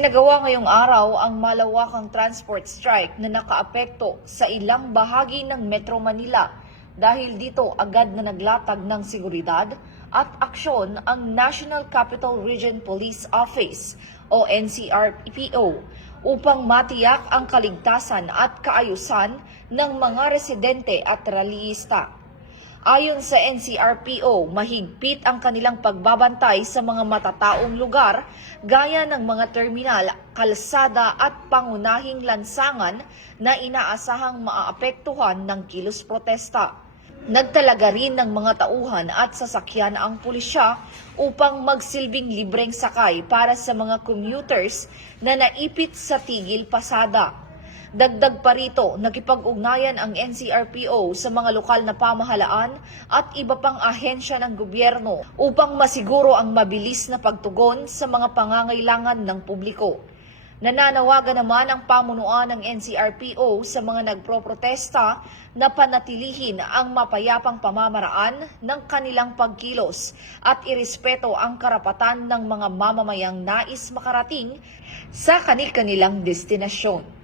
Isinagawa ngayong araw ang malawakang transport strike na nakaapekto sa ilang bahagi ng Metro Manila. Dahil dito agad na naglatag ng seguridad at aksyon ang National Capital Region Police Office o NCRPO upang matiyak ang kaligtasan at kaayusan ng mga residente at rallyista. Ayon sa NCRPO, mahigpit ang kanilang pagbabantay sa mga matataong lugar gaya ng mga terminal, kalsada at pangunahing lansangan na inaasahang maaapektuhan ng kilos protesta. Nagtalaga rin ng mga tauhan at sasakyan ang pulisya upang magsilbing libreng sakay para sa mga commuters na naipit sa tigil pasada. Dagdag pa rito, nakipag-ugnayan ang NCRPO sa mga lokal na pamahalaan at iba pang ahensya ng gobyerno upang masiguro ang mabilis na pagtugon sa mga pangangailangan ng publiko. Nananawagan naman ang pamunuan ng NCRPO sa mga nagproprotesta na panatilihin ang mapayapang pamamaraan ng kanilang pagkilos at irespeto ang karapatan ng mga mamamayang nais makarating sa kanilang destinasyon.